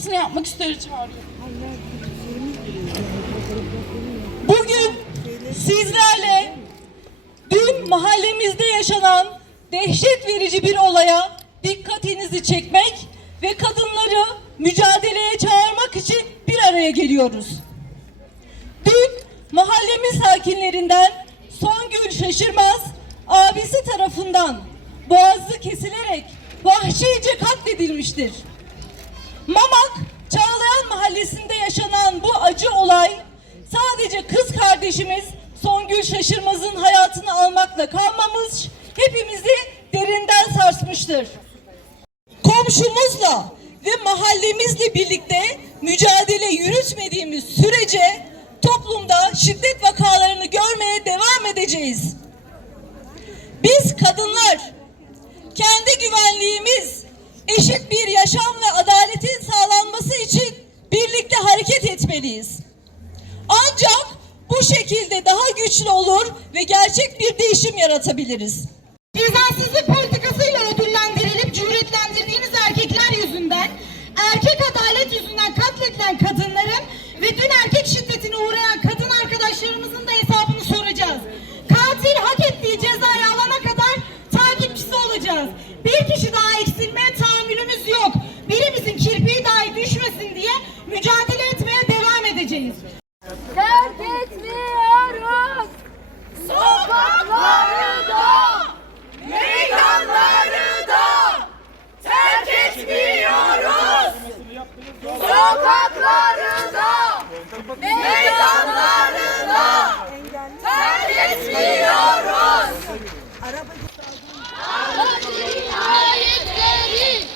açıklamasını yapmak üzere çağırıyorum. Bugün sizlerle dün mahallemizde yaşanan dehşet verici bir olaya dikkatinizi çekmek ve kadınları mücadeleye çağırmak için bir araya geliyoruz. Dün mahallemiz sakinlerinden Songül Şaşırmaz abisi tarafından boğazı kesilerek vahşice katledilmiştir. Mamak Çağlayan Mahallesi'nde yaşanan bu acı olay sadece kız kardeşimiz Songül Şaşırmaz'ın hayatını almakla kalmamış, hepimizi derinden sarsmıştır. Komşumuzla ve mahallemizle birlikte mücadele yürütmediğimiz sürece toplumda şiddet vakalarını görmeye devam edeceğiz. Biz kadınlar güvenliğimiz, eşit bir yaşam ve adaletin sağlanması için birlikte hareket etmeliyiz. Ancak bu şekilde daha güçlü olur ve gerçek bir değişim yaratabiliriz. Cezasızlık edeceğiz. Terk etmiyoruz sokakları da, meydanları da terk etmiyoruz. Sokakları da, meydanları da terk etmiyoruz. Araba cinayetleri,